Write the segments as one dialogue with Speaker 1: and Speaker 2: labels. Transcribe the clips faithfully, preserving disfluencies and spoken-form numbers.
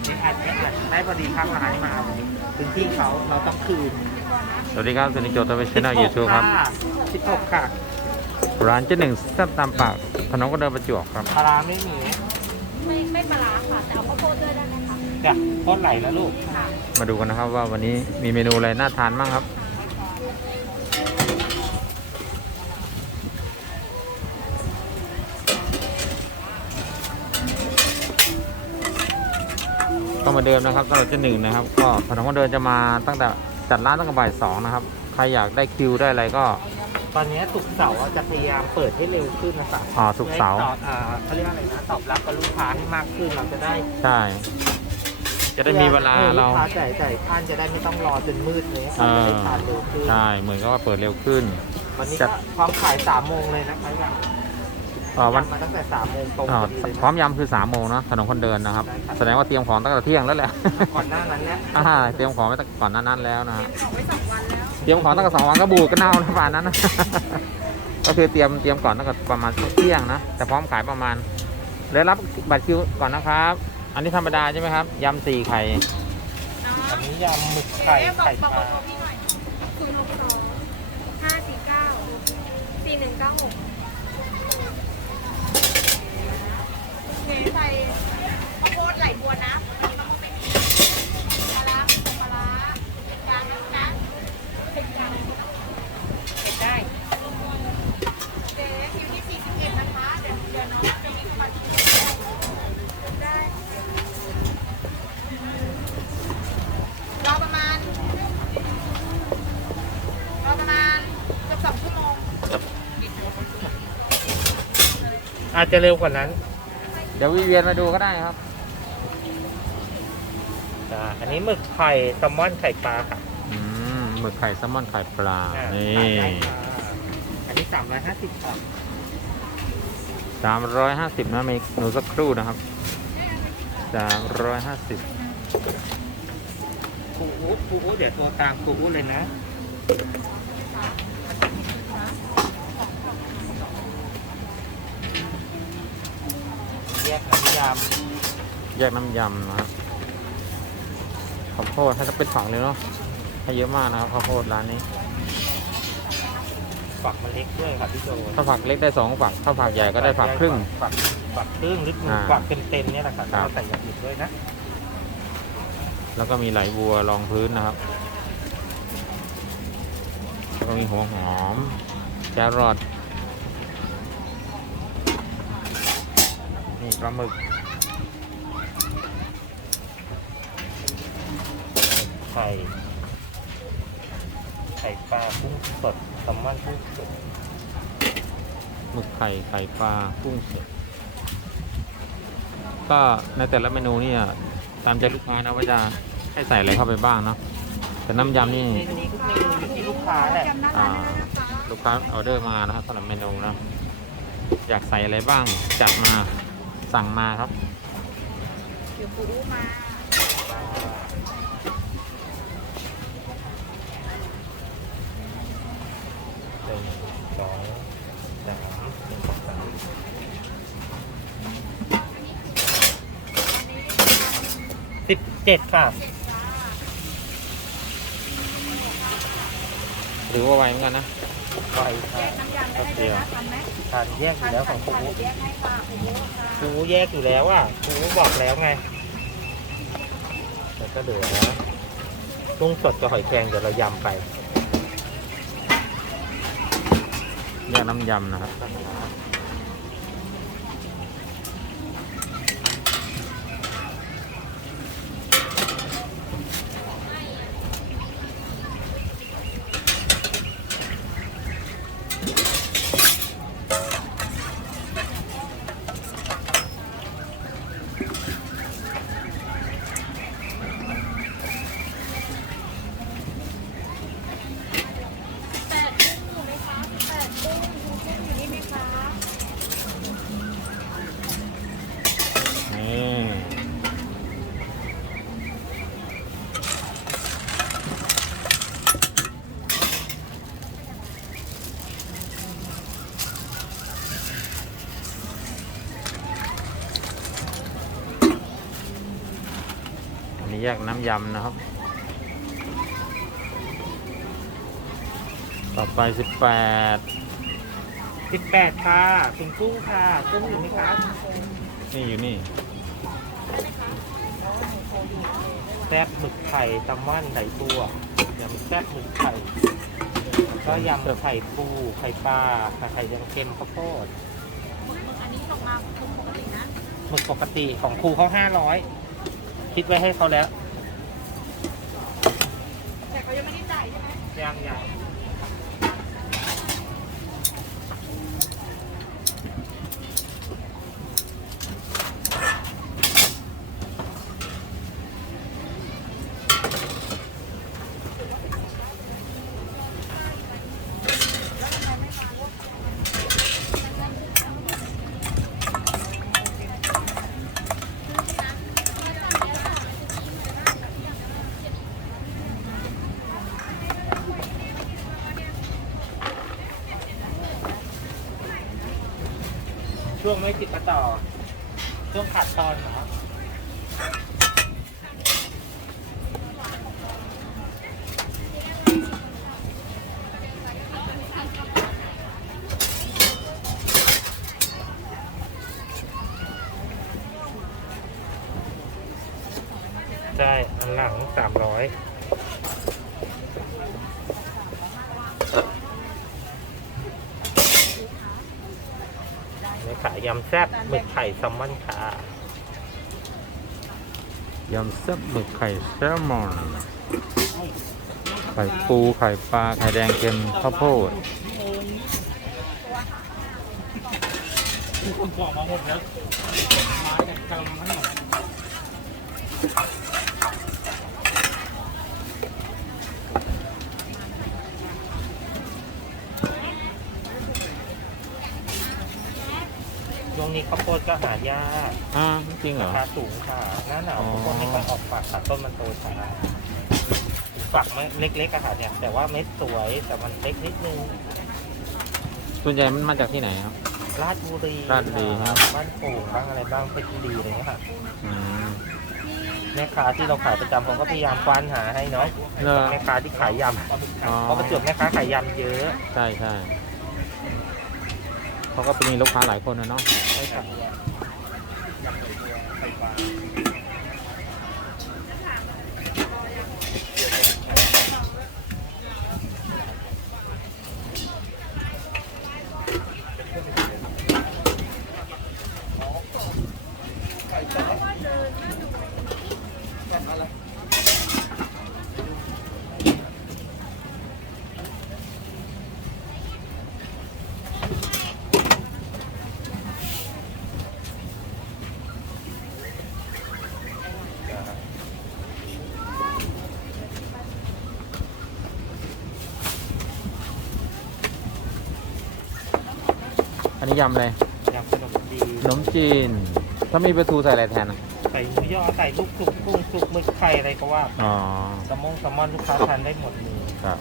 Speaker 1: อัดไม่อัดได้พอดีข้างร้านมาวันนี้พื้นที่เขาเราต้องคืน
Speaker 2: สวัสดีครับสวัสดีโจทย์ตัวเป็นช่องยูทูบครับ
Speaker 1: สิบหกค่ะ
Speaker 2: ร้านเจ๊หนึ่งแซ่บตามปากถนนก็เดินประจวบครับ
Speaker 1: ปลาร้าไม่มี
Speaker 3: ไม่ไม่ปลาร้าค่ะแต่เอาข้าวโพดด้วยได้ไหมคะ
Speaker 1: จ้ะโคตรไหลแล้วลูก
Speaker 3: ค่ะ
Speaker 2: มาดูกันนะครับว่าวันนี้มีเมนูอะไรน่าทานบ้างครับก็มาเดิมนะครับสำหรับเจ๊หนึ่งนะครับก็ถนนก็เดินจะมาตั้งแต่จัดร้านตั้งแต่บ่ายสองนะครับใครอยากได้คิวได้อะไรก็
Speaker 1: ตอนนี้ศุกร์เสาร์จะพยายามเปิดให้เร็วขึ้นนะคะ
Speaker 2: อ๋อศุกร์เสาร์
Speaker 1: พื่อให้ตอบอ่าเขาเรียกอะไรนะตอบรับกับลูกค้าให้มากขึ้นเราจะได้
Speaker 2: ใช่ จะได้มีเวลาเรา
Speaker 1: ลูกค้าจ่ายจ่ายท่านจะได้ไม่ต้องรอจนมืดเลย
Speaker 2: เอ
Speaker 1: เขาจะ
Speaker 2: อ
Speaker 1: ได้ทานเร็วขึ้น
Speaker 2: ใช่เหมือนกับว่าเปิดเร็วขึ้น
Speaker 1: วันนี้
Speaker 2: จั
Speaker 1: ก็
Speaker 2: ด
Speaker 1: พร้อมขายสามโมงเลยนะคะอย่าง
Speaker 2: อ๋อวัน
Speaker 1: มาตั้งแต่สามโมงตรง
Speaker 2: อ๋อ
Speaker 1: พอดีเลย
Speaker 2: พร้อ
Speaker 1: นะ
Speaker 2: มยำคือสามโมงเนอะถนนคนเดินนะครับ
Speaker 1: ใช่ครับ
Speaker 2: แสดงว่าเตรียมของตั้งแต่เที่ยงแล้วแหละ
Speaker 1: ก่อนหน้านั้นเนี่ย
Speaker 2: อ่าเตรียมของไว้ตั้งก่อนหน้านั้นแล้วนะฮะ
Speaker 3: ออกไว้สองวันแล้ว
Speaker 2: เตรียมของตั้งแต่สองวันก็บูดก็เน่านะป่านนั้นนะ ก็คือเตรียมเตรียมก่อนตั้งแต่ประมาณเที่ยงนะแต่พร้อมขายประมาณเลยรับบัตรคิวก่อนนะครับ อันนี้ธรรมดาใช่ไหมครับยำสี่ไข่
Speaker 1: อันนี้ยำหมึกไข่
Speaker 3: เอ๊ะบอก
Speaker 1: ไข่
Speaker 3: บอก
Speaker 1: ปลา
Speaker 3: บอกพี่หน่อยศูนย์หกสองห้าสี่เก้าสี่หนึ่งเก้าหกเทใส่ข้าวโพดไหลบัวนะมีข้าวโพดไม่มีปลาร้าปลาร้ากลางนะนะเผ็ดกลางเผ็ดได้เจ๊คิวที่สี่สิบเอ็ดนะคะเดี๋ยวเดี๋ยวน้องจะมีบัตรคิวได้ รอประมาณรอประมาณเกือบสองชั่วโมง
Speaker 1: อาจจะเร็วกว่านั้น
Speaker 2: เดี๋ยววิเวียนมาดูก็ได้ครับ
Speaker 1: อ่าอันนี้หมึกไข่แซลมอนไข่ปลาค่ะ
Speaker 2: อืมหมึกไข่แซลมอนไข่ปลา
Speaker 1: อ่า
Speaker 2: นี่
Speaker 1: ทานได้ค่ะอันนี้สามร้อยห้าสิบค่ะ
Speaker 2: สามร้อยห้าสิบนะมีหนูสักครู่นะครับสามร้อยห้าสิบ
Speaker 1: ครูอู๊ดครูอู๊ดเดี๋ยวโทรตามครูอู๊ดเลยนะแยกน้ำย
Speaker 2: แยกน้ำยำนะครับข้าวโพดให้เป็นฝังเลยเนาะให้เยอะมากนะครับข้าวโพดร้านนี้
Speaker 1: ำฝักมันเล็กด้วยค่ะพี่โจ
Speaker 2: ถ้าฝักเล็กได้สองฝักถ้าฝักใหญ่ก็ได้ฝักครึ่ง
Speaker 1: ฝักฝักครึ่งหรือ
Speaker 2: อ่า
Speaker 1: ฝักเต็มๆเนี่ยแหละค่ะ
Speaker 2: ครับ
Speaker 1: เราใส่อย่างอื่นด้วยนะ
Speaker 2: แล้วก็มีไหลบัวรองพื้นนะครับแล้วก็มีหัวหอมแครอทนี่ปลาหมึก
Speaker 1: ไข่ไข่ปลากุ้งสดแซลมอนกุ้งสด
Speaker 2: หมึกไข่ไข่ปลากุ้งสดก็ในแต่ละเมนูเนี่ยตามใจลูกค้านะว่าจะให้ใส่อะไรเข้าไปบ้างเนาะแต่น้ำยำนี่
Speaker 1: ทุกเมนูอยู่ที่ลูกค้าแหละ
Speaker 2: อ่าลูกค้าออเดอร์มานะครับสำหรับเมนูนะอยากใส่อะไรบ้างจัดมาสั่งมาครับ
Speaker 3: เดี๋ยวปูมา
Speaker 1: หนึ่งสองสามหนึ่งสองสามสิบเจ็ดค่ะ
Speaker 2: หรือว่าไวเหมือนกันนะ
Speaker 1: ไว
Speaker 3: แย
Speaker 1: ค่ะ
Speaker 3: กน้ำยำได้ด้วยนะทันไหม
Speaker 1: ทานแยกอยู่แล้วของครู
Speaker 3: ทันแยกให้ค่ะปูค่ะ
Speaker 1: ครูแยกอยู่แล้วอ่ะครูบอกแล้วไงแล้วก็เหลือกุ้งสดกับหอยแครงเดี๋ยวเรายำไป
Speaker 2: แยกน้ำยำนะครับนี่แยกน้ำยำนะครับ ต่อไปสิบแปด
Speaker 1: สิบแปดค่ะเป็นกุ้งค่ะกุ้งอยู่ไหมคะ
Speaker 2: นี่อยู่นี่
Speaker 1: แซ่บหมึกไข่แซลมอนไข่ตัวยำแซ่บหมึกไข่ก็ยำไข่ปูไข่ปลาไข่แดงเค็มข้าวโพด
Speaker 3: หมึกอันนี้ส่งมาปกตินะ
Speaker 1: หมึกปกติของครูเขาห้าร้อยคิดไว้ให้เขาแล้ว
Speaker 3: แต่เขายังไม่ได้จ่ายใช่ไหม
Speaker 1: ยังยัง ช่วงไม่ติดประต่อ ช่วงขาดตอนเหรอใช่ อันหลังสามร้อยนี่ค่ะยำแซ่บหมึกไข่แซลมอนค่ะ
Speaker 2: ยำแซ่บหมึกไข่แซลมอน ไข่ปูไข่ปลาไข่แดงเค็มข้าวโพด
Speaker 1: ทุกคนบอกมาหมดแล้วไม้กันกำทั้งหมดช่วงนี้ข้าวโพดก็หายาก
Speaker 2: อ่าจริงเหร
Speaker 1: รา
Speaker 2: อ
Speaker 1: คาสูงค่ะ หน้าหนาว
Speaker 2: อ๋อ
Speaker 1: ข้าวโพดไม่ค่อยออกฝักค่ะต้นมันโตช้าฝักไม่เล็กๆอะค่ะเนี่ย แต่ว่าเม็ดสวยแต่มันเล็กนิดนึง
Speaker 2: ส่วนใหญ่มันมาจากที่ไหนครับ
Speaker 1: ราชบุรี
Speaker 2: ราชบุรีครับ
Speaker 1: บ้านโป่งบ้างอะไรบ้างเพชรบุรีอะไรเงี้ยค่ะ
Speaker 2: อืม
Speaker 1: แม่ค้าที่เราขายประจำเขาก็พยายามควานหาให้เนาะ
Speaker 2: เนอะ
Speaker 1: แม่ค้าที่ขายย
Speaker 2: อ๋อ
Speaker 1: ำเพราะประจวบแม่ค้าขายยำเยอะ
Speaker 2: ใช่ใช่เขาก็เป็นมีลูกค้าหลายคนนะเนาะ
Speaker 1: ใช่ค่ะ
Speaker 2: อันนี้ยำอะไร
Speaker 1: ยำขนมจีน
Speaker 2: ขนมจีน ถ้ามีปลาทูใส่อะไรแทนอ่ะ
Speaker 1: ใส่หมูยอใส่ลูกสุกกุ้งสุกหมึกไข่อะไรก็ว่า
Speaker 2: อ๋อ
Speaker 1: แซลมอนแซลมอนลูกค้าทานได้หมดเลย
Speaker 2: ครับ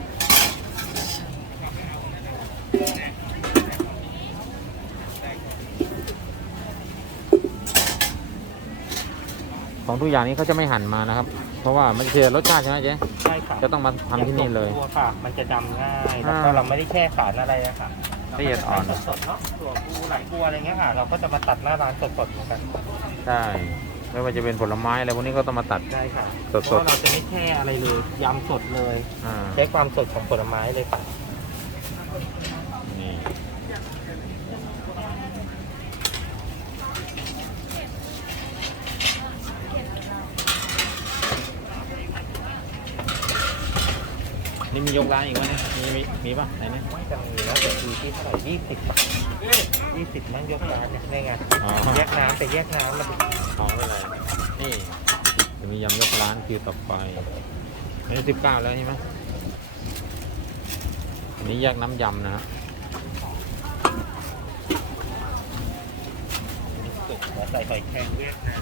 Speaker 2: ของทุกอย่างนี้เขาจะไม่หั่นมานะครับ เพราะว่ามันจะเสียรสชาติใช่ไหมเจ๊
Speaker 1: ใช่ค่ะ
Speaker 2: จะต้องมาทำที่นี่เลย
Speaker 1: ตัวค่ะ มันจะดำง่ายแล้วก็
Speaker 2: อ่า
Speaker 1: เราไม่ได้แช่สารอะไรอะค่ะ
Speaker 2: ละเอียดอ่อน
Speaker 1: ราก็จะสดๆเนาะถั่วปูไหลบัวอะไรเงี้ยค่ะ เราก็จะมาตัดหน้าร้านสดๆเหมือนกัน
Speaker 2: ใช่ ไม่ว่าจะเป็นผลไม้อะไรพวกนี้ก็ต้องมาตัด
Speaker 1: ได้ค่ะ
Speaker 2: สดๆ
Speaker 1: เพราะเราจะไม่แช่อะไรเลยยำสดเลย
Speaker 2: อ่า
Speaker 1: ใช้ความสดของผลไม้เลยค่ะ
Speaker 2: นี่ นี่มียกร้านอีกไหมเนี่ยมีมีมีป่ะไหนเนี่ย
Speaker 1: จะมีแล้วแต่ทีที่เท่าไหร่ยี่สิบบาทยี่สิบนั่งยกร้านเนี่ยในงาน
Speaker 2: อ๋อ
Speaker 1: แยกน้ำแต่แยกน้ำมาดิ
Speaker 2: อ๋อไม่เป็นไรนี่จะมียำยกร้านคิวต่อไปอันนี้สิบเก้าแล้วใช่ไหมอันนี้แยกน้ำยำนะฮะ
Speaker 1: สุกแล้วใส่หอยแครงเวียดนาม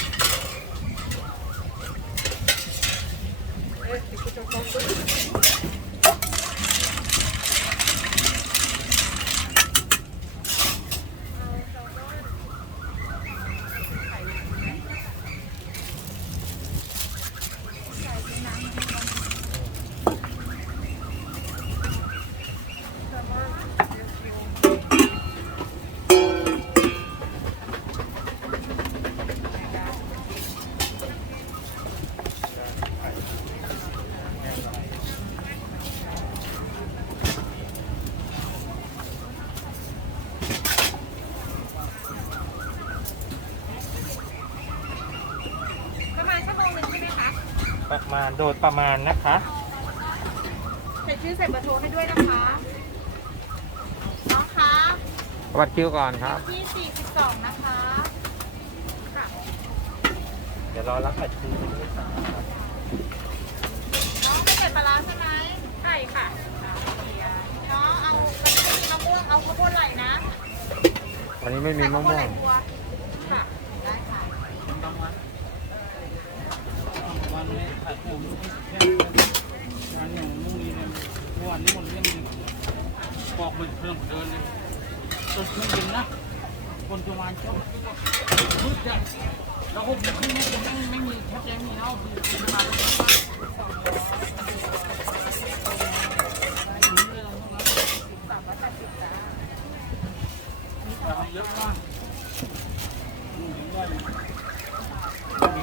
Speaker 3: เออประมาณชั่วโมงหนึ่งใช่ไหมคะ
Speaker 1: ประมาณโดยประมาณนะคะ
Speaker 3: ใส่ชื่อใส่เบอร์โทรให้ด้วยนะคะน้องคะ
Speaker 2: วัดคิวก่อนครับ
Speaker 3: ที่สี่สิบสองนะคะค่ะ
Speaker 1: เดี๋ยวรอรับบัตรคิวด้วยค่ะ
Speaker 3: น้องไม่ใส่ปลาร้าใช่ไหมใช่ค่ะน้องเอามันจะมีมะม่วงเอาข้าวโพดไหลนะ
Speaker 2: วันนี้ไม่มีมะม่วง
Speaker 3: ค่ะได้ค่ะ
Speaker 4: วันนี้ขายของแค่วันอย่างมุ่งนี้เลยวันนี้หมดเรื่องนึงปอกมันเพิ่มเดินเลยตอนช่วงเย็นนะคนประมาณช่วงมืดจ้ะแล้วพวกที่ไม่ไม่ไม่มีแทบจะไม่มีเนาะคือประมาณ